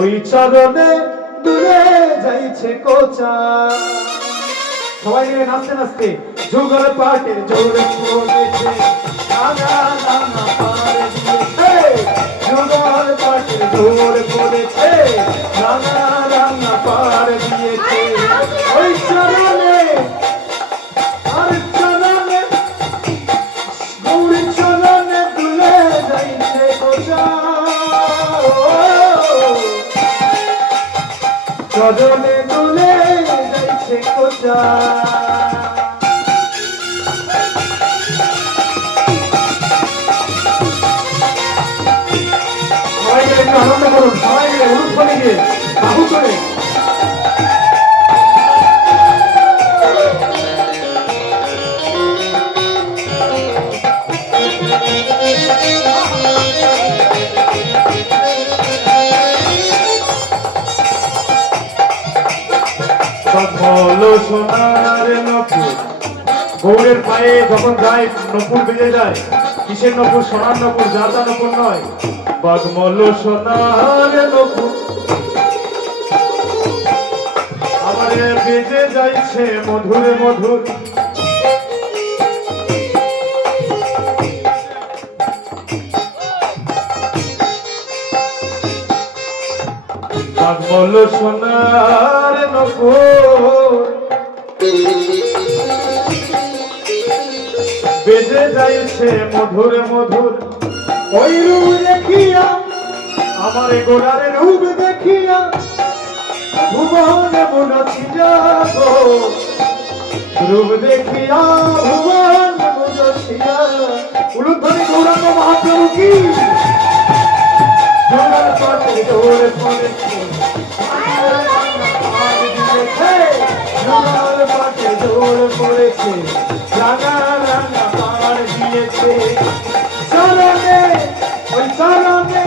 ওই চরণে দূরে যাইছে কোচা। সবাই মিলে নাচতে নাচতে যুগল পাটের জোরে পড়েছে, রাঙা রাঙা পাড় দিয়েছে। যুগল পাটের জোরে পড়েছে, রাঙা রাঙা পাড় দিয়েছে। ওই চরণে আর চরণে গৌরী চরণে দুলে যাইছে কোচা। চরণে দুলে যাইছে কোচা। সবাই মিলে একটু আনন্দ করুন, সবাই মিলে উলুধ্বনি দিয়ে বাহু করে। বলো সোনার নপুর, গৌরের পায়ে যখন যায় নপুর বেজে যায়। কিসের নপুর? সোনার নপুর, জাতা নপুর নয়। বাগমল সোনার নপুর আমারে বেজে যাইছে মধুর মধুর। বাগমল সোনার নপুর বেজে যাইছে মধুর মধুর। ওই রূপ দেখিয়া আমার গোড়ার রূপ দেখিয়া ভুবনে বুঝছি যাবো। রূপ দেখিয়া ভুবন বুঝছি। উলুধ্বনি গৌরাঙ্গ মহাপ্রভু কি। জোড়ার পাটে জোরে পড়েছে, জোড়ার পাটে জোরে পড়েছে, রাঙা রাঙা পাড় দিয়েছে। চরণে ওই চরণে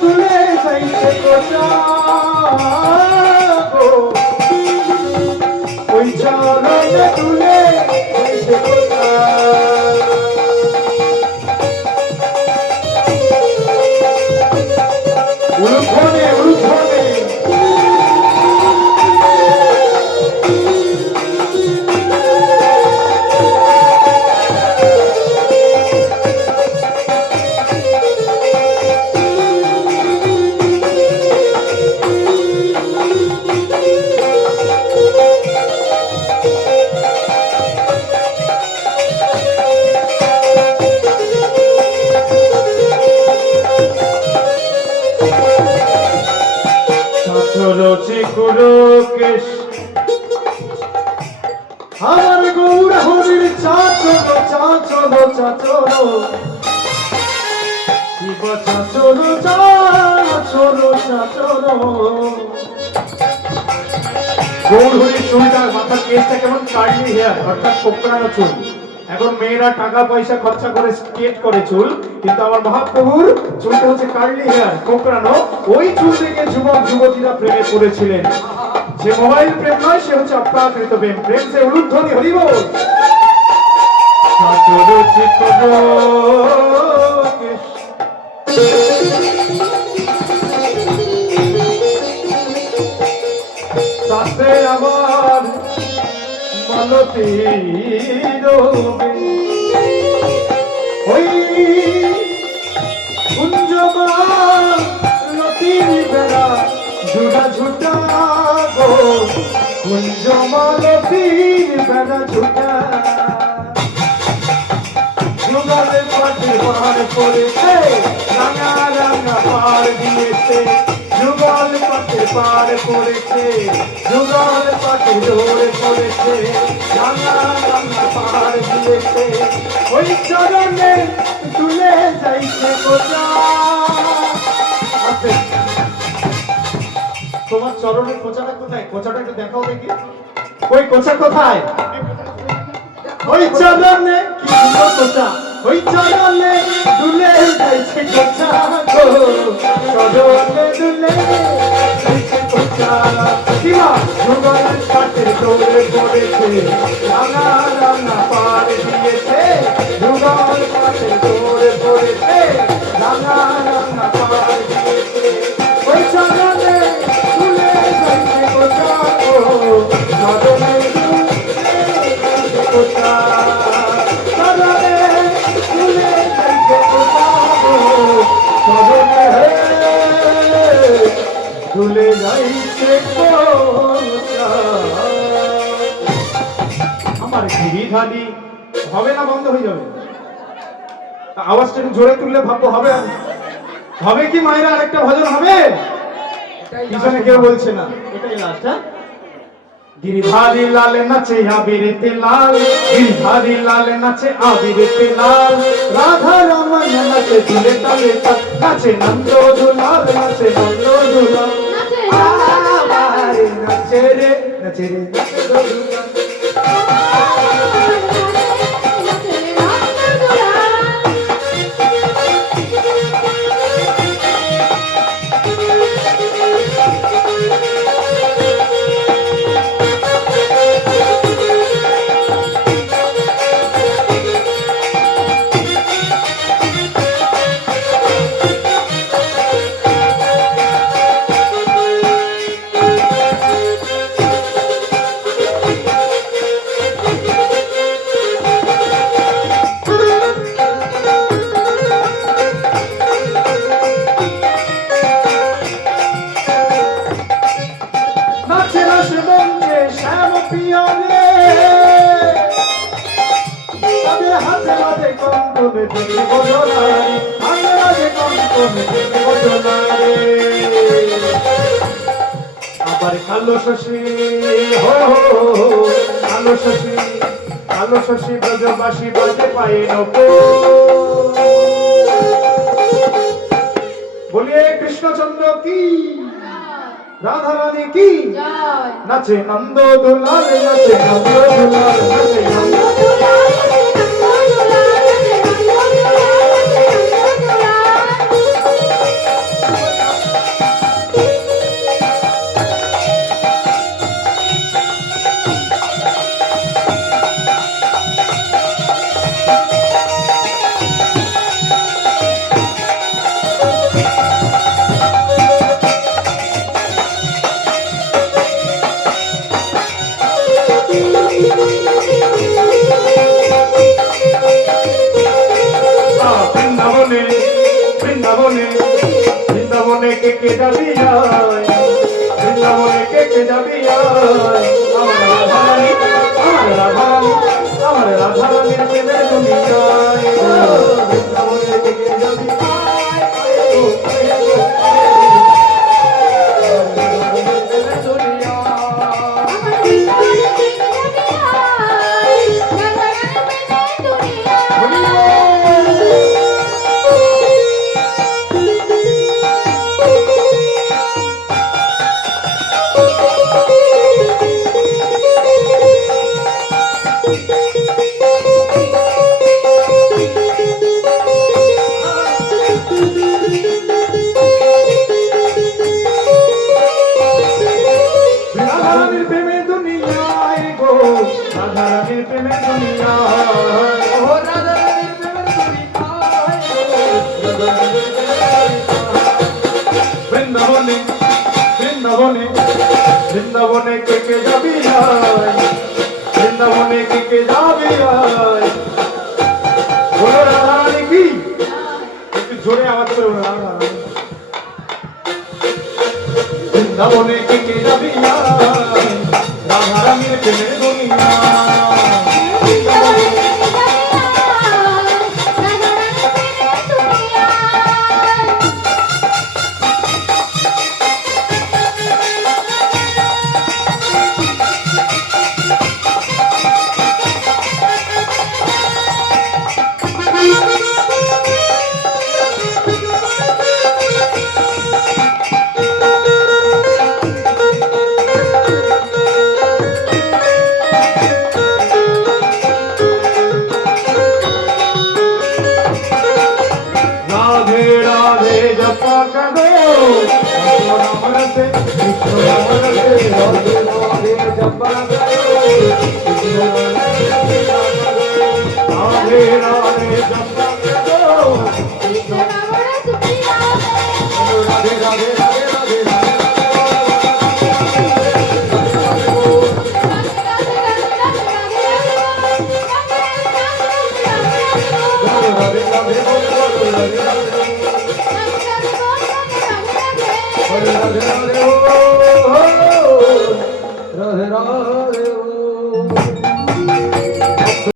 তুলে যাইছে কোচা। ওই চরণে তুলে যাইছে কোচা। উলুধ্বনি উলুধ্বনি। কেশ আমার গৌর হরির চাচলো চাচলো চাচলো। কি চাচলো চাচলো চাচলো। গৌর হরির চুলটার মাথার কেসটা কেমন কার্লি হেয়ার, অর্থাৎ কোকড়ানো চুল। এখন মেয়েরা টাকা পয়সা খরচা করে স্ট্রেট করে চুল, কিন্তু আমার মহাপ্রভুর চুলটা হচ্ছে কার্লি হেয়ার, কোকড়ানো। ওই চুল থেকে যুবক যুবতীরা প্রেমে পড়েছিলেন। সে মোবাইল প্রেম নয়, সে হচ্ছে অপ্রাকৃত প্রেম। প্রেম সে উলুধ্বনি হরি বল। তাতে আমার মালতী ওই কুঞ্জমালতীর বেড়া ঝুটা ঝুটা গো। কুঞ্জমালতীর বেড়া ঝুটা। যুগলে পাটে পাড় পড়েছে, রাঙা রাঙা পাড় দিয়েছে। যুগল পাটে পাড় পড়েছে, যুগল পাটে জোরে পড়েছে, রাঙা রাঙা পাড় দিয়েছে। ওই চরণে তুলে যাইছে কোচা। তোমার চরণের কোচাটা কোথায়? কোচাটা একটু দেখাও দেখি। ওই কোচা কোথায়? ওই চরণে কি সুন্দর কোচা। ওই চরণে দুলে যাইছে কোচা গো। চরণে দুলে যাইছে কোচা। কিবা যুগল পাটের জোরে পড়েছে, রাঙা রাঙা পাড় দিয়েছে। যুগল পাটের জোরে পড়েছে, রাঙা রাঙা পাড় দিয়েছে। ওই চরণে দুলে যাইছে কোচা। আমার গিরিধারী হবে না, বন্ধ হয়ে যাবে? আওয়াজটা একটু জোরে তুললে ভাববো হবে। হবে কি মায়েরা আরেকটা ভজন হবে? পিছনে কেউ বলছে না, এটাই লাস্ট। হ্যাঁ, गिरिधारी लाल नचे आबिरते लाल, गिरिधारी लाल नचे आबिरते लाल, राधा रमन नचे झूले तले तक, नचे नंदो दुलाल, नचे नंदो दुलाल, नचे रे नचे रे नंदो दुलाल। আবার কালো শশী হো কালো শশী, কালো শশী ব্রজবাসী বাজে পায়ে নকো। বলিয়ে কৃষ্ণচন্দ্র কি, রাধা রানী কি, নাচে নন্দ দুলাল, নাচে নন্দ দুলাল, নাচে নন্দ দুলাল। বৃন্দাবনে বৃন্দাবনে বৃন্দাবনে কে কে যাবি আয়, বৃন্দাবনে কে কে যাবি আয়, আমার রাধারানী, আমার রাধারানী, আমার রাধারানীর প্রেমের দুনিয়ায়। বৃন্দাবনে কে কে যাবি আয়, বৃন্দাবনে কে কে যাবি আয়, বৃন্দাবনে কে কে যাবি আয়, বলো রাধারানী কি, একটু জোরে আওয়াজ করে বলো রাধারানী। বৃন্দাবনে কে কে যাবি আয়, রাধারানীর প্রেমের দুনিয়া। রাধে রাধে ও